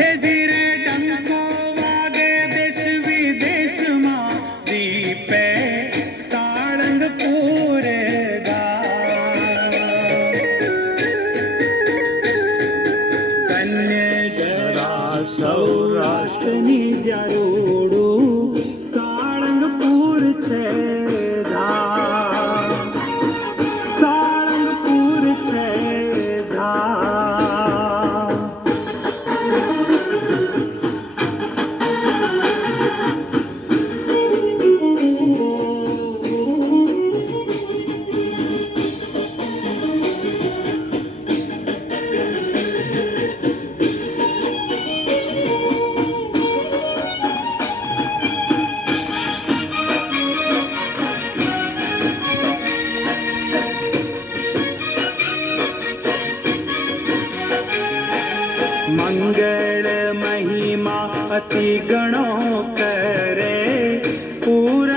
હે મંગળ મહિમા અતિ ગણો કરે. પૂરણ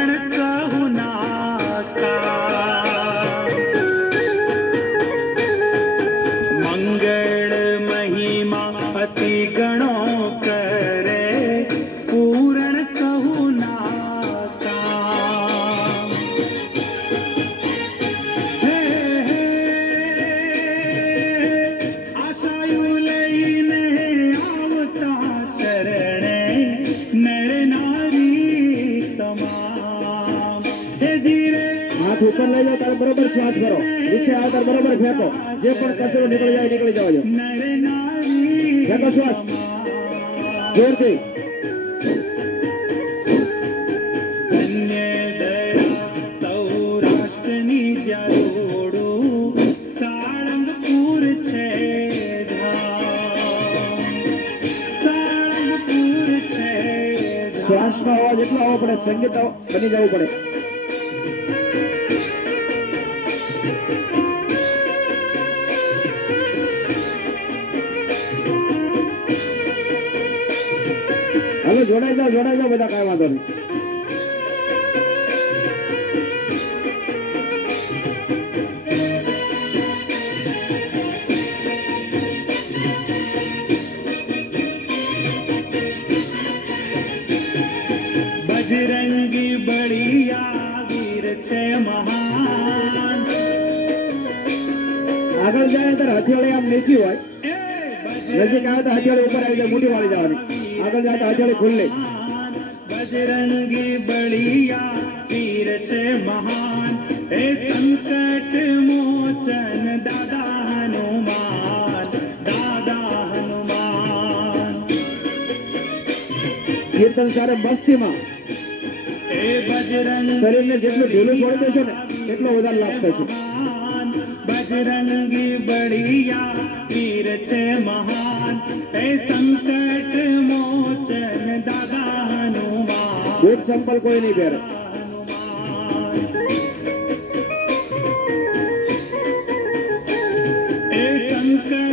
જે પણ કચરો નીકળી જાય નીકળી જવા દો. શ્વાસ. જોરથી. શ્વાસનો અવાજ એટલો આવવો પડે સંગીત બની જવું પડે. હાલો જોડાઈ જાઓ જોડાઈ જાઓ બધા કાંઈ વાંધો નહીં. બજરંગી બળિયા વીર છે મહાન. આગળ જાય ત્યારે હથિયાળી આમ નીચી હોય. નજીક આવે તો ઉપર આવી જાય મોટી વાળી જવાની. આગળ જાય તો ખુલ્લી. બજરંગી બળિયા તીર છે મહાન. એ સંકટ મોચન દાદા હનુમાન દાદા હનુમાન કીર્તન સારે મસ્તીમાં. શરીરને જેટલું ઢીલું છોડી દેશો ને એટલો વધારે લાભ થશે. બજરંગી બળિયા વીર છે મહાન હે સંકટ મોચન દાદા હનુમાન બૂટ ચંપલ કોઈ નહીં પહેરે એ સંકટ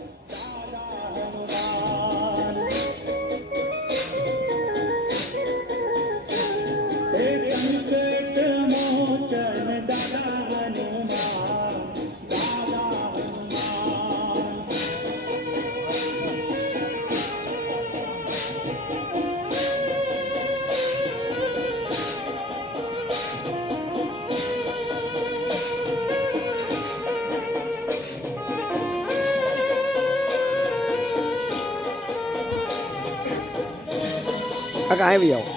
કાંઈ આવી આવો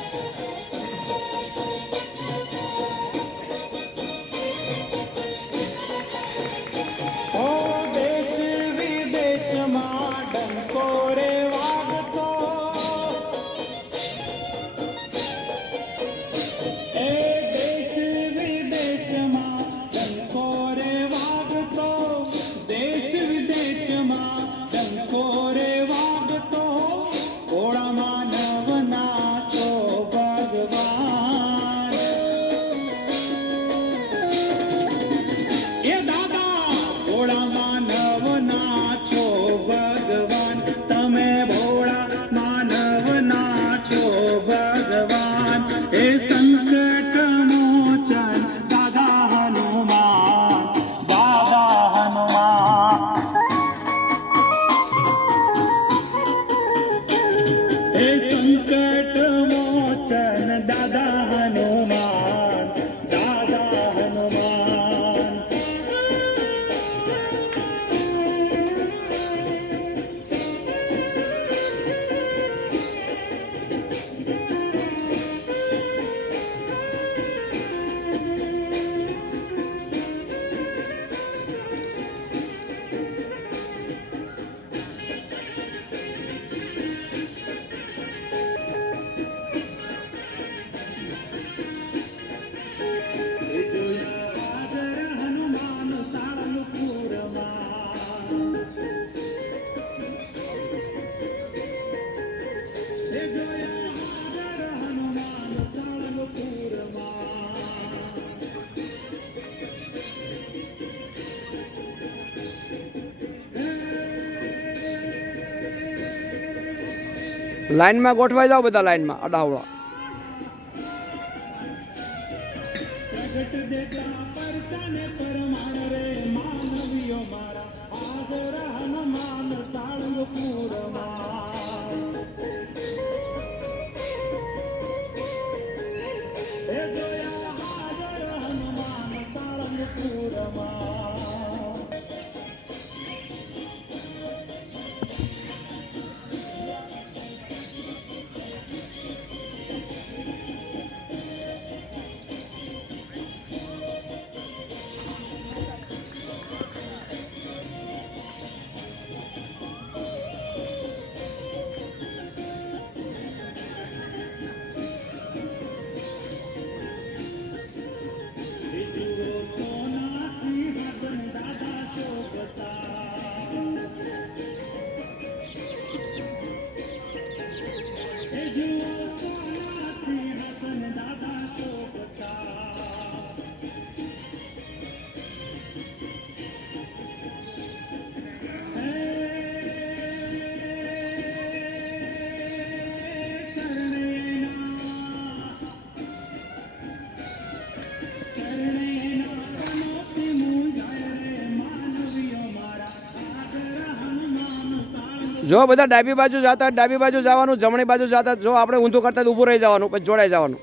લાઈનમાં ગોઠવાઈ જાઓ બધા લાઈનમાં અડાવડા. પૂરમા જો બધા ડાબી બાજુ જતા ડાબી બાજુ જવાનું, જમણી બાજુ જતા જો આપણે ઊંધું કરતા ઊભું રહી જવાનું, પછી જોડાઈ જવાનું.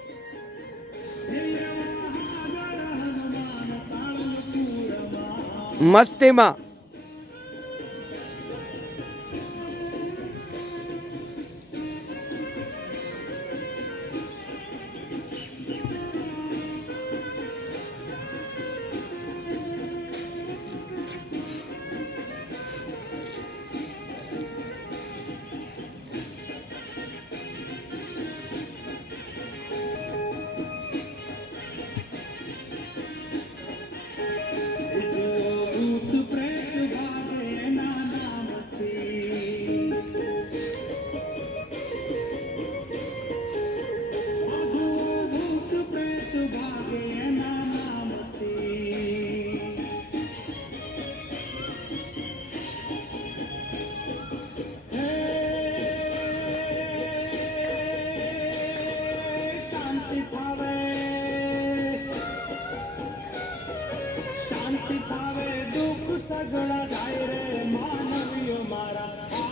મસ્તીમાં. સગળા જાય રે માનવીઓ મારા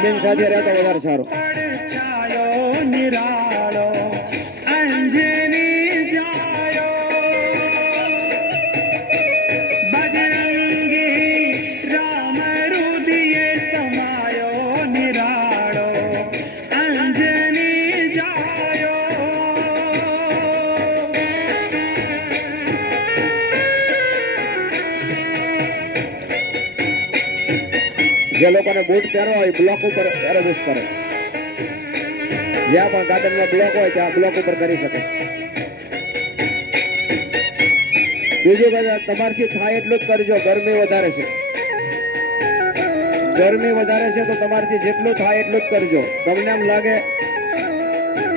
જમીન સાથે રહેતા વધારે સારું. બૂટ પહેરો હોય, બ્લોક ઉપર એરોબિક્સ કરે. જ્યાં પણ ગાર્ડનમાં બ્લોક હોય ત્યાં બ્લોક ઉપર કરી શકે. બીજું બધા તમારથી થાય એટલું જ કરજો, ગરમી વધારે છે. ગરમી વધારે છે તો તમારથી જેટલું થાય એટલું જ કરજો. તમને એમ લાગે,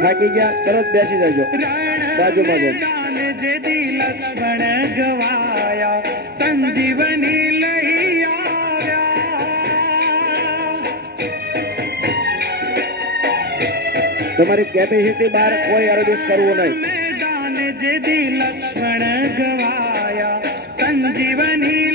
થાકી ગયા, તરત બેસી જજો. બાજુમાં જઈને. તમારી કેપેસિટી બહાર કોઈ એરોબિક્સ કરવું નહીં. લક્ષ્મણ ગવાયા સંજીવની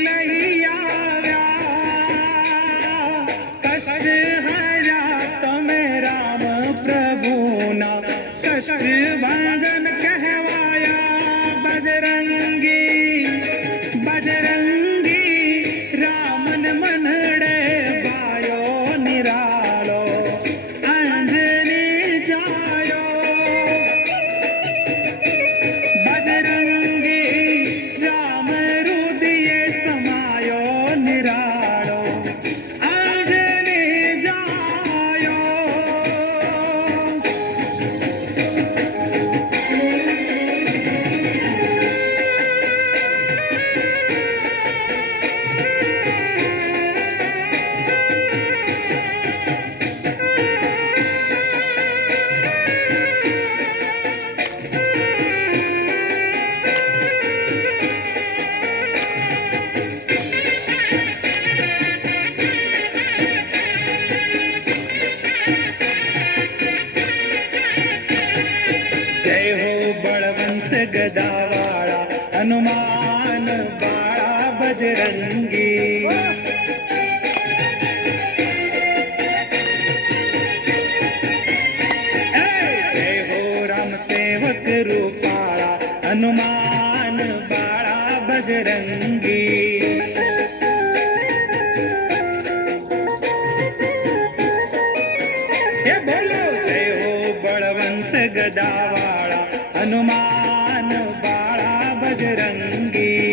ગદાવાળા હનુમાન બાળા બજરંગી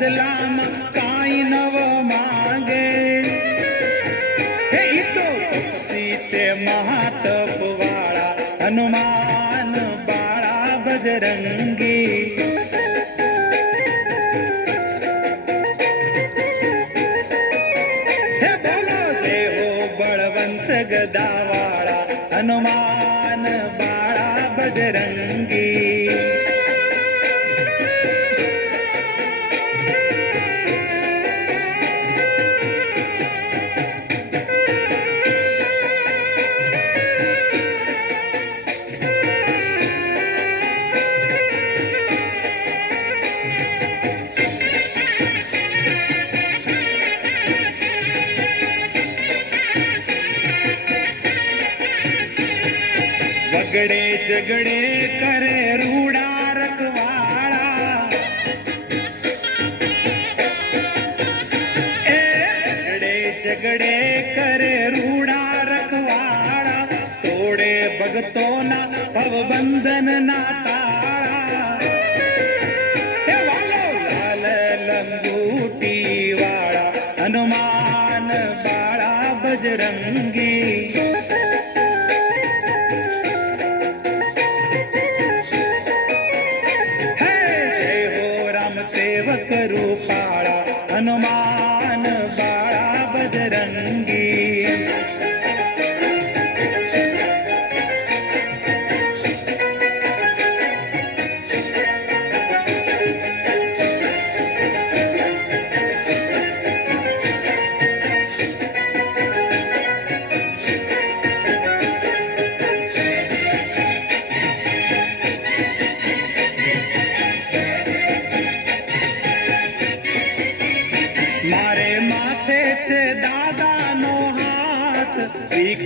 બદલામાં કાંઈ નવ માંગે. હે ઈ તો તપસી છે મહાતપ વાળા હનુમાન બાળા બજરંગી. ઝઘડે ઝઘડે કરે રૂડા રખવાળા. એ ઝઘડે ઝઘડે કરે રૂડા રખવાળા. તોડે ભગતોના ભવબંધન ના તાળા લાલ લંગૂટી વાળા હનુમાન બાળા બજરંગી.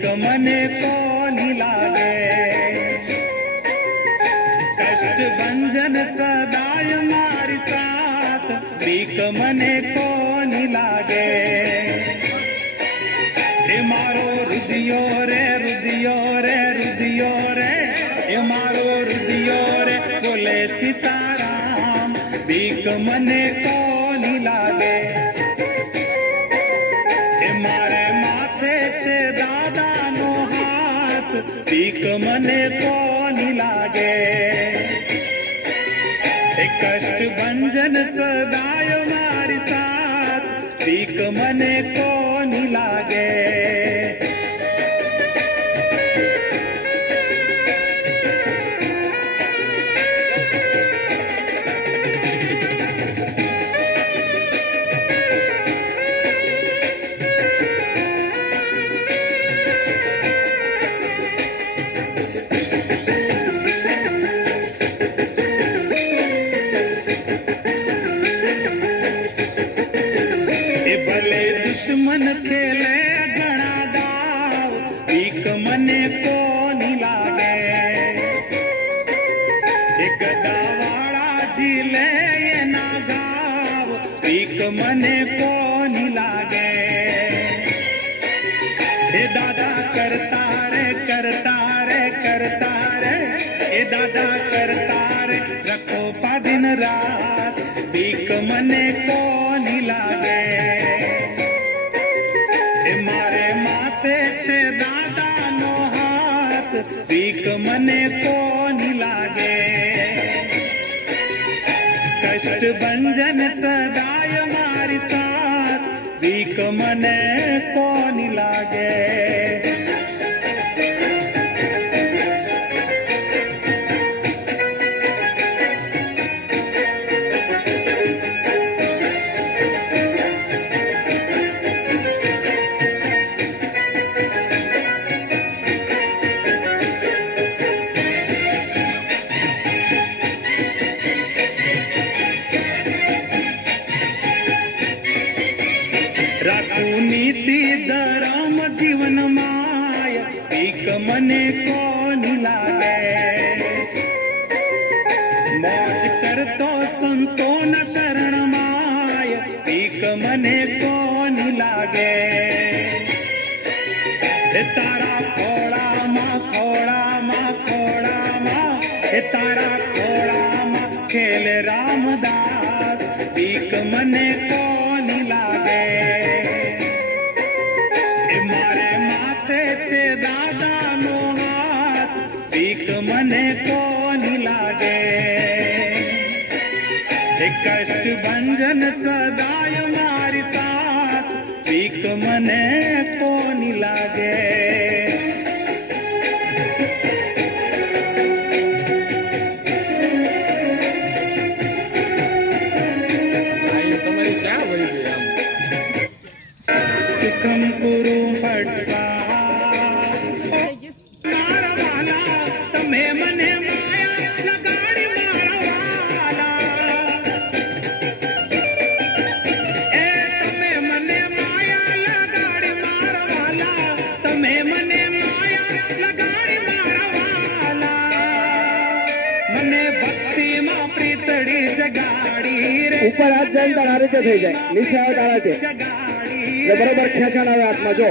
ભીખ મને કોની લાગે? કષ્ટ ભંજન સદાય મારી સાથ, બીક મને કોની લાગે? એ મારો રુદિયો રે રુદિયો રે રુદિયો રે એ મારો રુદિયો રે, બોલે સીતારામ, બીક મને કોની લાગે? ભીખ મને કોની લાગે. કષ્ટ ભંજન સદાય મારી સાથ. ભીખ મને કોની લાગે. દુશ્મન ખેલે ઘણા દાવ ભીખ મને કોની લાગે? એ ગદાવાળા ઝીલે એના ગાવ ભીખ મને કોની લાગે? એ દાદા કરતા રે કરતા રે કરતા રે એ દાદા કરતા રે રખો પાદિન રાત ભીખ મને કોની લાગે? મને કોની લાગે? કષ્ટ ભંજન સદાય મારી સાથ બીક મને કોની લાગે? ભીખ મને કોણ લાગે? મોજ કરતો સંતોન શરણ માય ભીખ મને કોણ લાગે? એ તારા ખોળામાં ખોળામાં ખોળામાં એ તારા ખોળામાં ખેલ રામદાસ ભીખ મને કોણ લાગે? દાદાનો હાથ ભીખ મને કોની લાગે? કષ્ટ ભંજન સદાય મારી સાથ ભીખ મને કોની લાગે? થઈ જાય. નીચે આવે આ એટલે બરોબર ખેંચાણ આવે હાથમાં જો.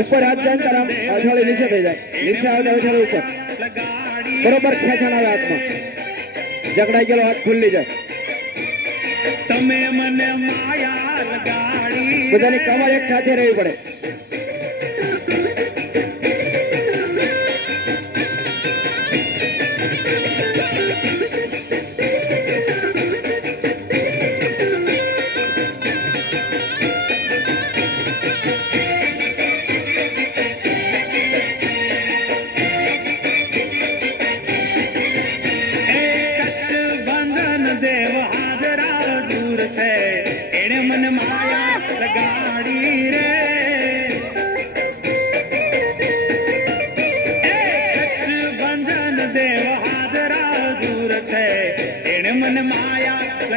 ઉપર હાથ જાય તારા અઠવાડિયે નીચે થઈ જાય. નીચે આવે અઠવાડિયે ઉપર. બરોબર ખેંચાણ આવે હાથમાં. જકડાઈ ગયેલો હાથ ખુલ્લી જાય. તમે મને માયા લગાડી બધાની કમર એક સાથે રહેવી પડે.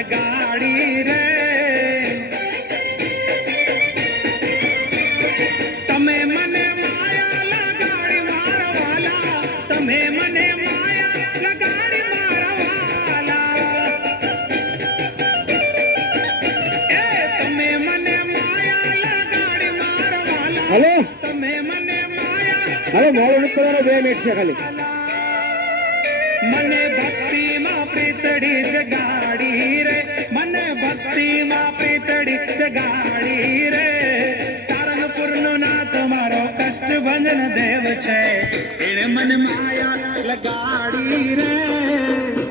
લગાડી રે તમે મને માયા લગાડી મારા વાલા તમે મને માયા લગાડી મારા વાલા એ તમે મને માયા લગાડી મારા વાલા હાલો તમે મને માયા હાલો મોડું નથી બે મિનિટ છે ખાલી મને પ્રીતડી જગાડી રે. મને ભક્તિમાં પ્રીતડી જગાડી રે. સારંગપુરનો ના તમારો કષ્ટ ભંજન દેવ છે. એણે મન માયા લગાડી રે.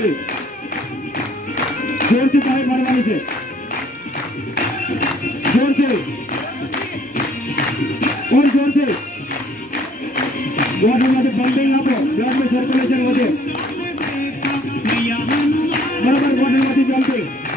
પાસે હોવા જોઈએ જોરથી તાળી પાડવાની છે જોરથી ઓર જોરથી ગોઠવમાંથી પમ્પિંગ આપો બ્લડનું સર્ક્યુલેશન વધે मैया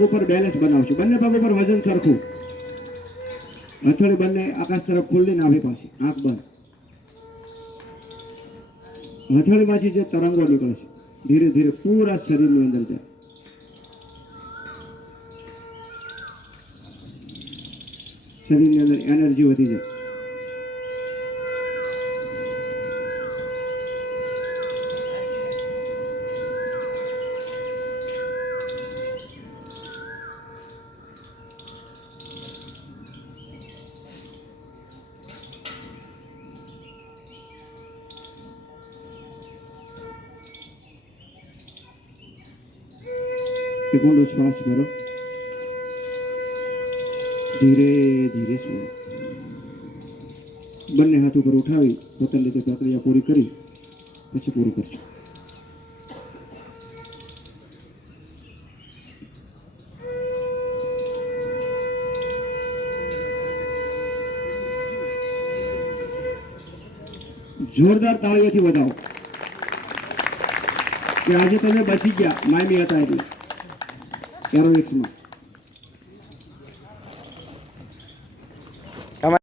પગ ઉપર બેલેન્સ બનાવશું. બંને પગ ઉપર વજન સરખું. હથેળી બંને આકાશ તરફ ખુલ્લી નાભી પાસે આંખ બંધ. હથેળીમાંથી જે તરંગો નીકળે ધીરે ધીરે પૂરા શરીરની અંદર જાય. શરીરની અંદર એનર્જી વધી જાય. ઊંડો શ્વાસ ભરો ધીરે ધીરે બંને હાથ ઉપર ઉઠાવી પોતાની રીતે પ્રક્રિયા પૂરી કરી, પછી પૂરું કરશો જોરદાર તાળીઓથી વધાવો. કે આજે તમે બચી ગયા, માયમી હતા એટલે. তেরোই মার্চ